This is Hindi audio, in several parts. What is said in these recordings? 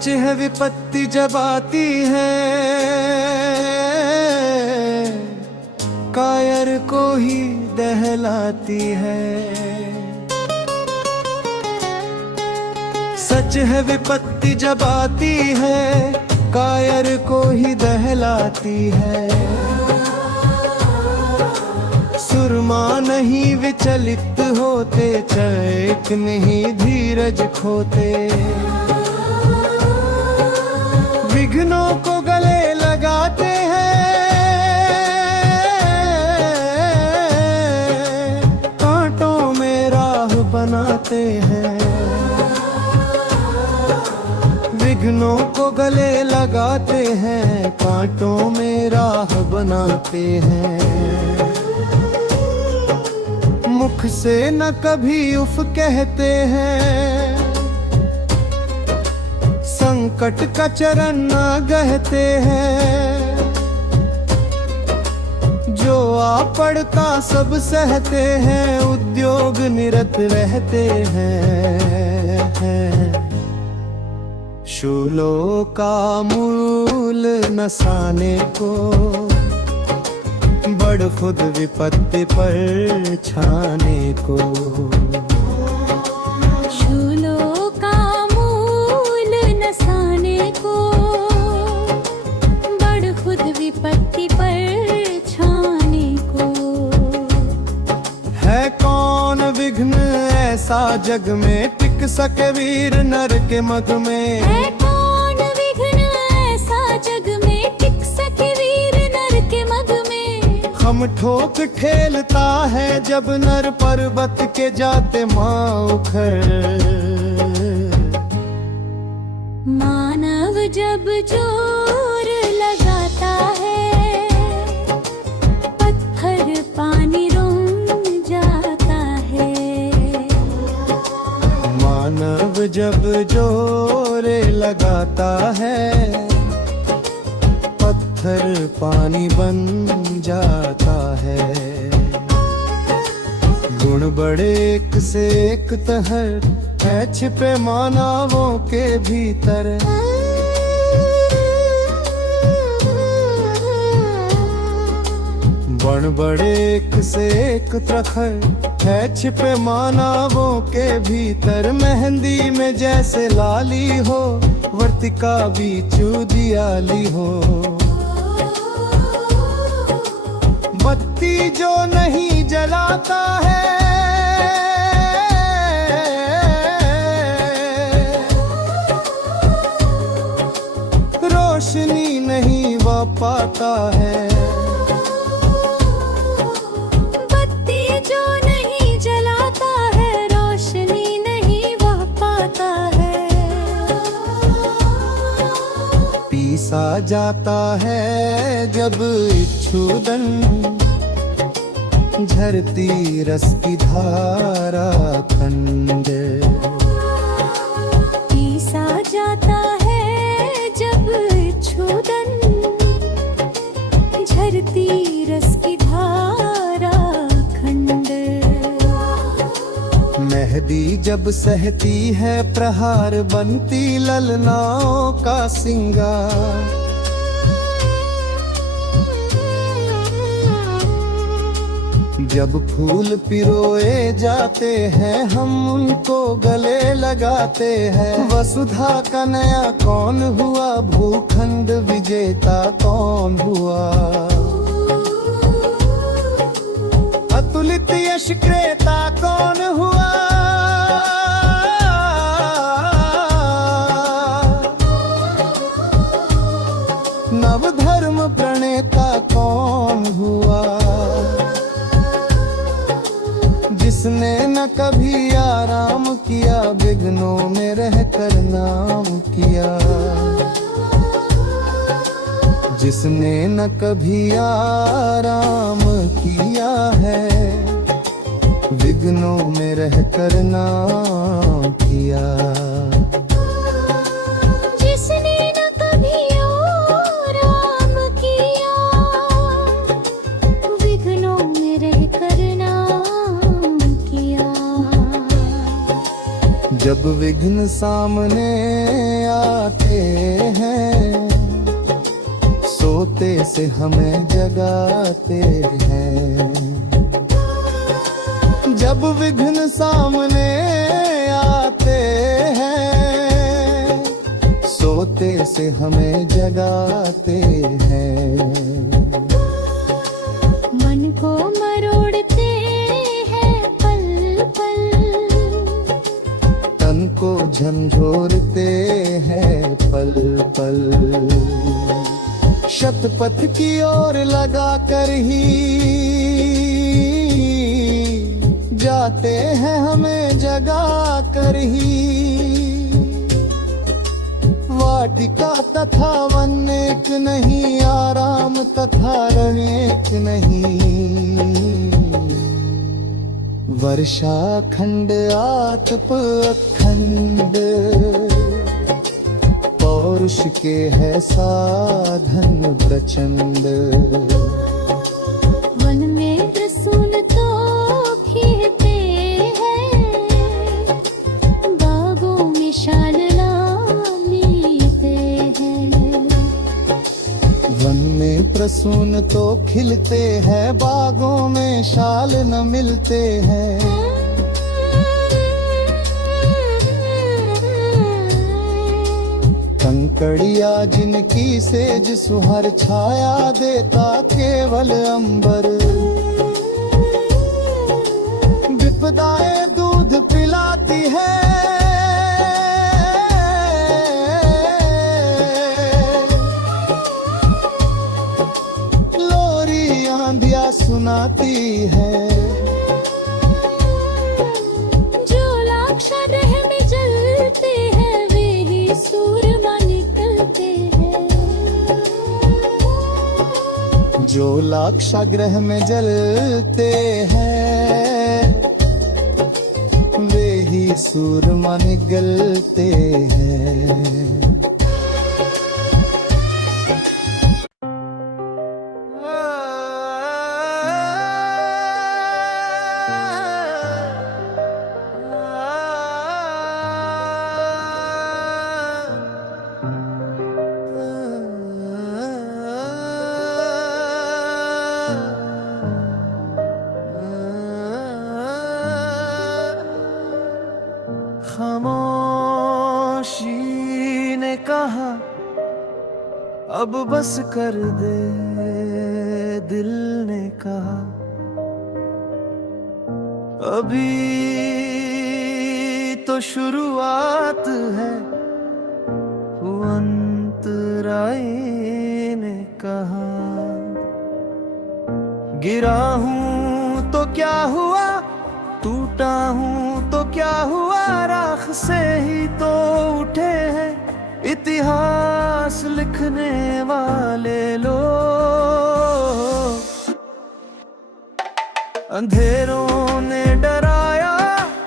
सच है विपत्ति जब आती है, कायर को ही दहलाती है। सच है विपत्ति जब आती है, कायर को ही दहलाती है। सुरमा नहीं विचलित होते, चैत नहीं धीरज खोते। विघ्नों को गले लगाते हैं, कांटों में राह बनाते हैं। विघ्नों को गले लगाते हैं, कांटों में राह बनाते हैं। मुख से न कभी उफ कहते हैं, संकट का चरण न गहते हैं। जो आ पड़ता सब सहते हैं, उद्योग निरत रहते हैं। शूलों का मूल नसाने को, बड़ खुद विपत्ति पर छाने को। शूलों का मूल नसाने को, बड़ खुद विपत्ति पर छाने को। है कौन विघ्न ऐसा जग में, टिक सके वीर नर के मग में। है कौन विघ्न ऐसा जग में, टिक सके वीर नर के मग में। हम ठोक ठेलता है जब नर पर्वत के जाते माँ उखड़। मानव जब जोर लगाता है, पत्थर पानी रोन जाता है। मानव जब जोर लगाता है, पत्थर पानी बन जाता है। गुण बड़े एक से एक तहर है, छिपे मानवों के भीतर। बण बड़े एक से एक प्रखर है, छिपे मानवों के भीतर। मेहंदी में जैसे लाली हो, वर्तिका भी चूदियाली हो। बत्ती जो नहीं जलाता है, रोशनी नहीं वह पाता है। बत्ती जो नहीं जलाता है, रोशनी नहीं वह पाता है। पीसा जाता है जब इच्छुदन, झरती रस की धारा खंड। पीसा जाता है जब इच्छुदन, झरती रस की धारा खंड। मेहदी जब सहती है प्रहार, बनती ललनाओं का सिंगार। जब फूल पिरोए जाते हैं, हम उनको गले लगाते हैं। वसुधा का नया कौन हुआ, भूखंड विजेता कौन हुआ। अतुलित यश क्रेता कौन हुआ। नव धर्म प्रणेता कौन हुआ। जिसने न कभी आराम किया, विघ्नों में रहकर नाम किया। जिसने न कभी आराम किया है, विघ्नों में रहकर नाम किया। जिसने न कभी आराम किया, विघ्नों में रहकर नाम किया। जब विघ्न सामने आते हैं, सोते से हमें जगाते हैं। जब विघ्न सामने आते हैं, सोते से हमें जगाते हैं। मन को मरोड़ते हैं पल पल, तन को झंझोरते हैं पल पल। शतपथ की ओर लगा कर ही जाते हैं हमें जगा कर ही। वाटिका तथा वन एक नहीं, आराम तथा रंग नहीं। वर्षा खंड आतप अखंड, पौरुष के है साधन प्रचंड। वन में रसूल तो खिलते हैं, बागों में शाल लालीते हैं। वन में प्रसून तो खिलते हैं, बागों में शाल न मिलते हैं। कंकड़िया जिनकी सेज सुहर छाया देता केवल अंबर। विपदाएं दूध पिलाती है, लोरी आंधिया सुनाती है। जो लाक्षा ग्रह में जलते हैं, वे ही सूरमा निकलते हैं। जो लाक्षागृह में जलते हैं, वे ही सूरमा निगलते हैं। खामोशी ने कहा अब बस कर दे, दिल ने कहा अभी तो शुरुआत है। अंतराय ने कहा गिरा हूं तो क्या हुआ, टूटा हूं तो क्या हुआ, राख से ही तो उठे हैं इतिहास लिखने वाले लोग। अंधेरों ने डराया,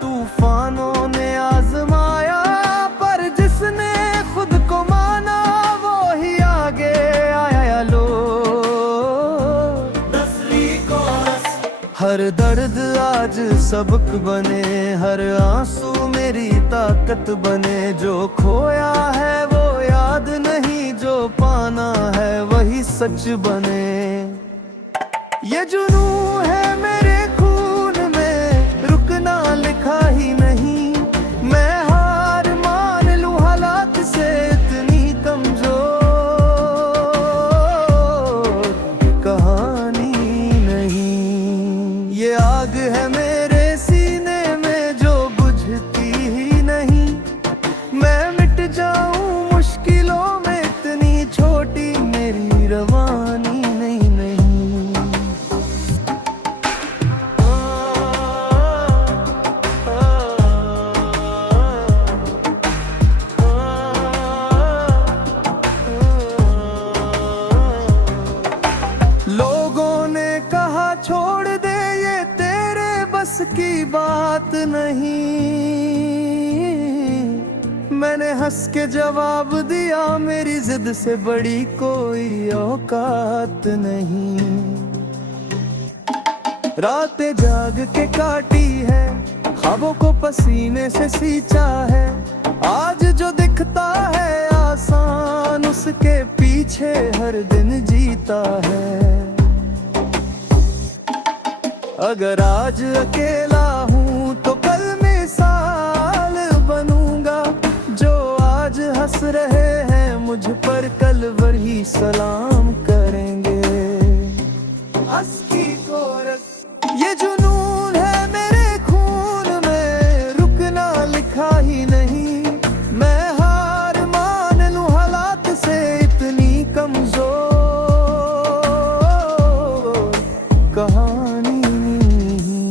तूफानों ने आजमाया, पर जिसने खुद को माना वो ही आगे आया। लो हर दर्द आज सबक बने, हर आंसू मेरी ताकत बने। जो खोया है वो याद नहीं, जो पाना है वही सच बने। ये जुनू है मेरे खून में, रुकना लिखा ही नहीं। मैं हार मान लूं हालात से इतनी कमजोर, कहानी नहीं। ये आग है मेरे सीने में जो बुझती ही नहीं। मैं मिट जाऊं मुश्किलों में, इतनी छोटी मेरी रवानी नहीं नहीं। लोगों ने कहा छोड़ दे, ये तेरे बस की बात नहीं। मैंने हंस के जवाब दिया, मेरी जिद से बड़ी कोई औकात नहीं। रातें जाग के काटी है, ख्वाबों को पसीने से सींचा है। आज जो दिखता है आसान, उसके पीछे हर दिन जीता है। अगर आज अकेला हूँ तो कल मिसाल बनूंगा। जो आज हंस रहे हैं मुझ पर, कल वही सलाम करेंगे। हंस की कोरस ये जुनून है मेरे खून में, रुकना लिखा ही नहीं। मैं हार मान लूं हालात से, इतनी कमजोर कहानी नहीं।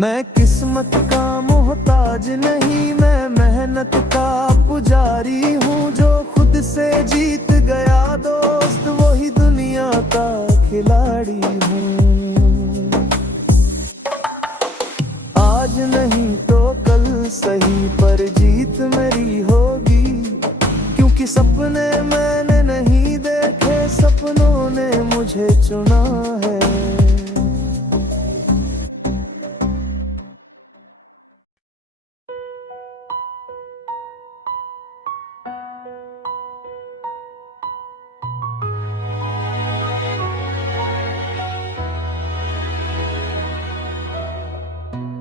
मैं किस्मत का मोहताज नहीं, मैं मेहनत का पुजारी हूँ। जो खुद से जीत गया दोस्त, वही दुनिया का खिलाड़ी हूँ। आज नहीं तो कल सही, पर जीत मेरी होगी। क्योंकि सपने मैंने नहीं देखे, सपनों ने मुझे चुना है।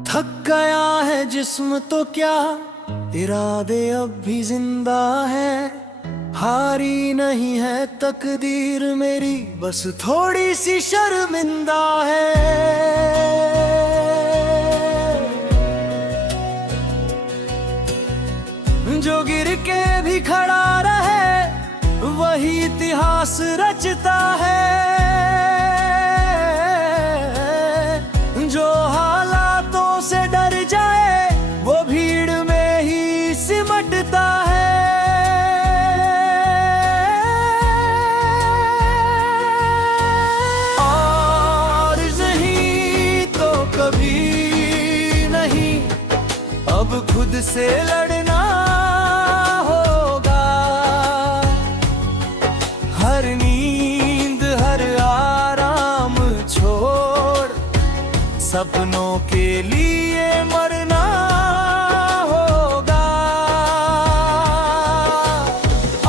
थक गया है जिस्म तो क्या, इरादे अब भी जिंदा है। हारी नहीं है तकदीर मेरी, बस थोड़ी सी शर्मिंदा है। जो गिर के भी खड़ा रहे, वही इतिहास रचता है। जो हालातों से डर जाए, वो भीड़ में ही सिमटता है। और नहीं तो कभी नहीं, अब खुद से लड़ना होगा। हर नींद हर आराम छोड़, सपनों के लिए मरना होगा।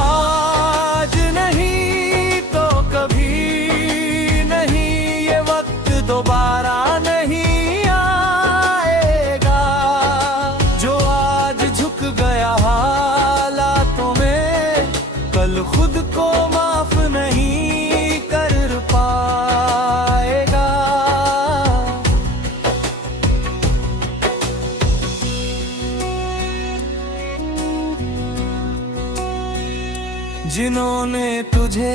आज नहीं तो कभी नहीं, ये वक्त दोबारा नहीं आएगा। जो आज झुक गया हालातों में, कल खुद को माफ नहीं कर पाएगा। जिन्होंने तुझे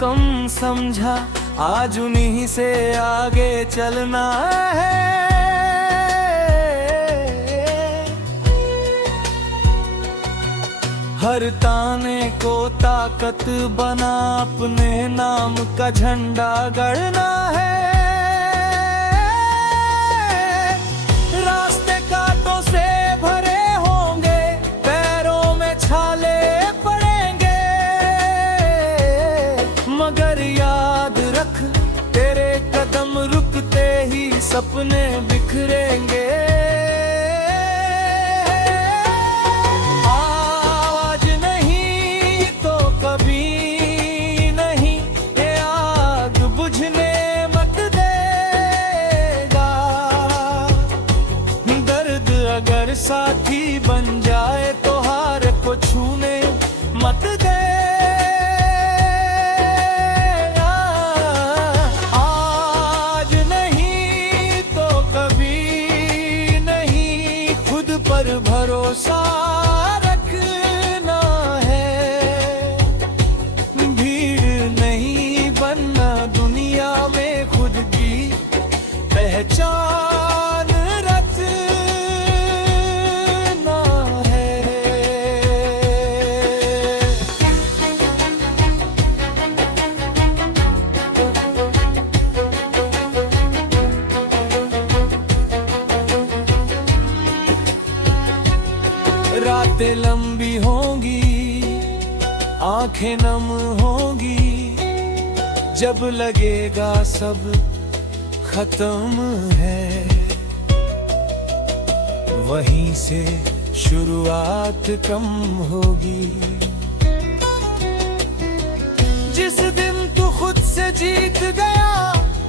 कम समझा, आज उन्हीं से आगे चलना है। हर ताने को ताकत बना, अपने नाम का झंडा गड़ना है। रास्ते कांटों से भरे होंगे, पैरों में छाले पड़ेंगे, मगर याद रख तेरे कदम रुकते ही सपने बिखरेंगे। आज नहीं तो कभी नहीं, ये आग बुझने मत देगा। दर्द अगर साथी बन जाए, तो हार को छूने मत दे। आज नहीं तो कभी नहीं, खुद पर भरोसा रखना है। भीड़ नहीं बनना, दुनिया में खुद की पहचान रखना है। रातें लंबी होंगी, आंखें नम होंगी, जब लगेगा सब खत्म है। वहीं से शुरुआत कम होगी। जिस दिन तू खुद से जीत गया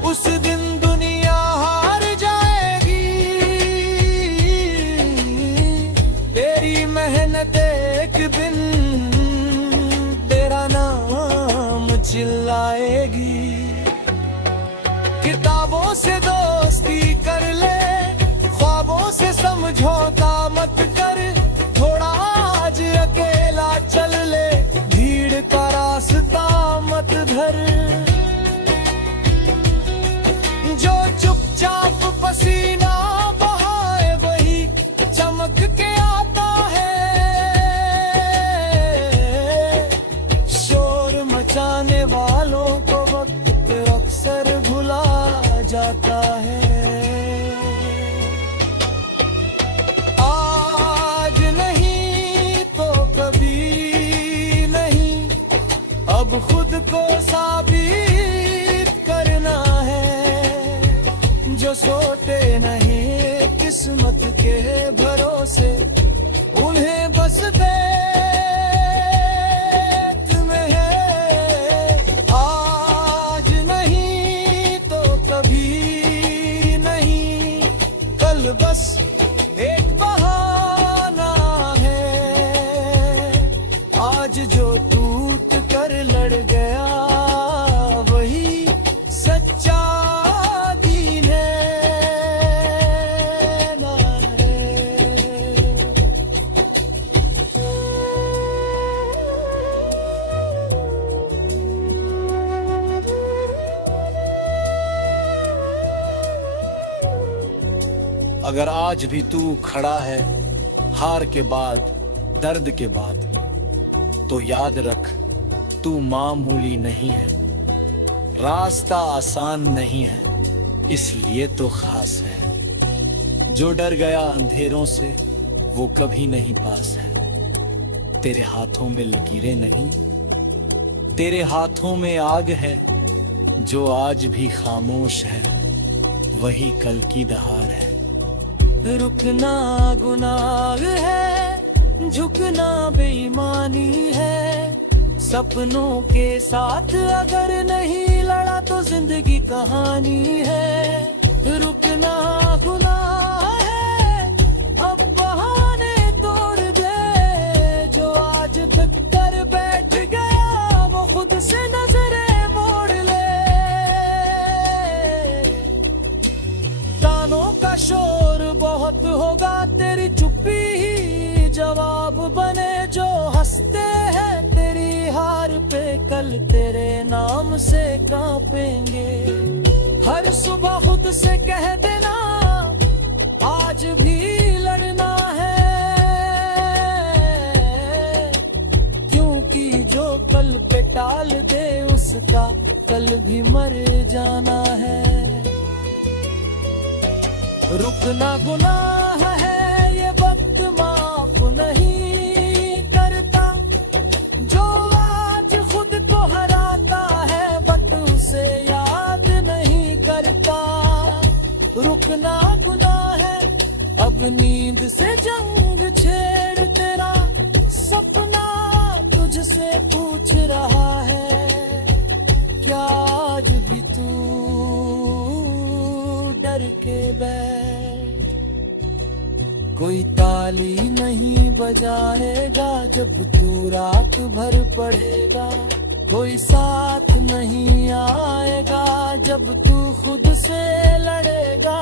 उस दिन दुनिया हार जाएगी। तेरी मेहनत एक दिन तेरा नाम चिल्लाएगी। किताबों से दोस्ती कर ले, ख्वाबों से समझौता मत कर। थोड़ा आज अकेला चल ले, भीड़ का रास्ता मत धर। जो चुपचाप पसीना बहाए वही चमक के आता है। शोर मचाने वालों को वक्त अक्सर भुला जाता है। आज नहीं तो कभी नहीं, अब खुद को साबित करना है। जो सोते नहीं किस्मत के भरोसे, उन्हें बस देख में है। आज नहीं तो कभी नहीं, कल बस एक बहाना है। आज जो टूट कर लड़ गया वही सच्चा दीन है। अगर आज भी तू खड़ा है हार के बाद, दर्द के बाद, तो याद रख तू मामूली नहीं है। रास्ता आसान नहीं है इसलिए तो खास है। जो डर गया अंधेरों से वो कभी नहीं पास है। तेरे हाथों में लकीरें नहीं, तेरे हाथों में आग है। जो आज भी खामोश है वही कल की दहाड़ है। रुकना गुनाह है, झुकना बेईमानी है। सपनों के साथ अगर नहीं लड़ा तो जिंदगी कहानी है। रुकना गुनाह है, अब बहाने तोड़ दे। जो आज थक कर बैठ गया वो खुद से नजरें मोड़ ले। तानों का शोर बहुत होगा, तेरी चुप्पी ही जवाब बने। जो हंसते हैं तेरी हार पे कल तेरे नाम से कांपेंगे। हर सुबह खुद से कह देना आज भी लड़ना है। क्योंकि जो कल पे टाल दे उसका कल भी मर जाना है। रुकना गुनाह है ये वक्त माफ नहीं करता। जो आज खुद को हराता है वक्त उसे याद नहीं करता। रुकना गुनाह है, अब नींद से जंग छेड़। तेरा सपना तुझसे पूछ रहा है क्या आज भी तू डर के बैठ। कोई ताली नहीं बजाएगा जब तू रात भर पढ़ेगा। कोई साथ नहीं आएगा जब तू खुद से लड़ेगा।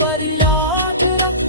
पर याद रख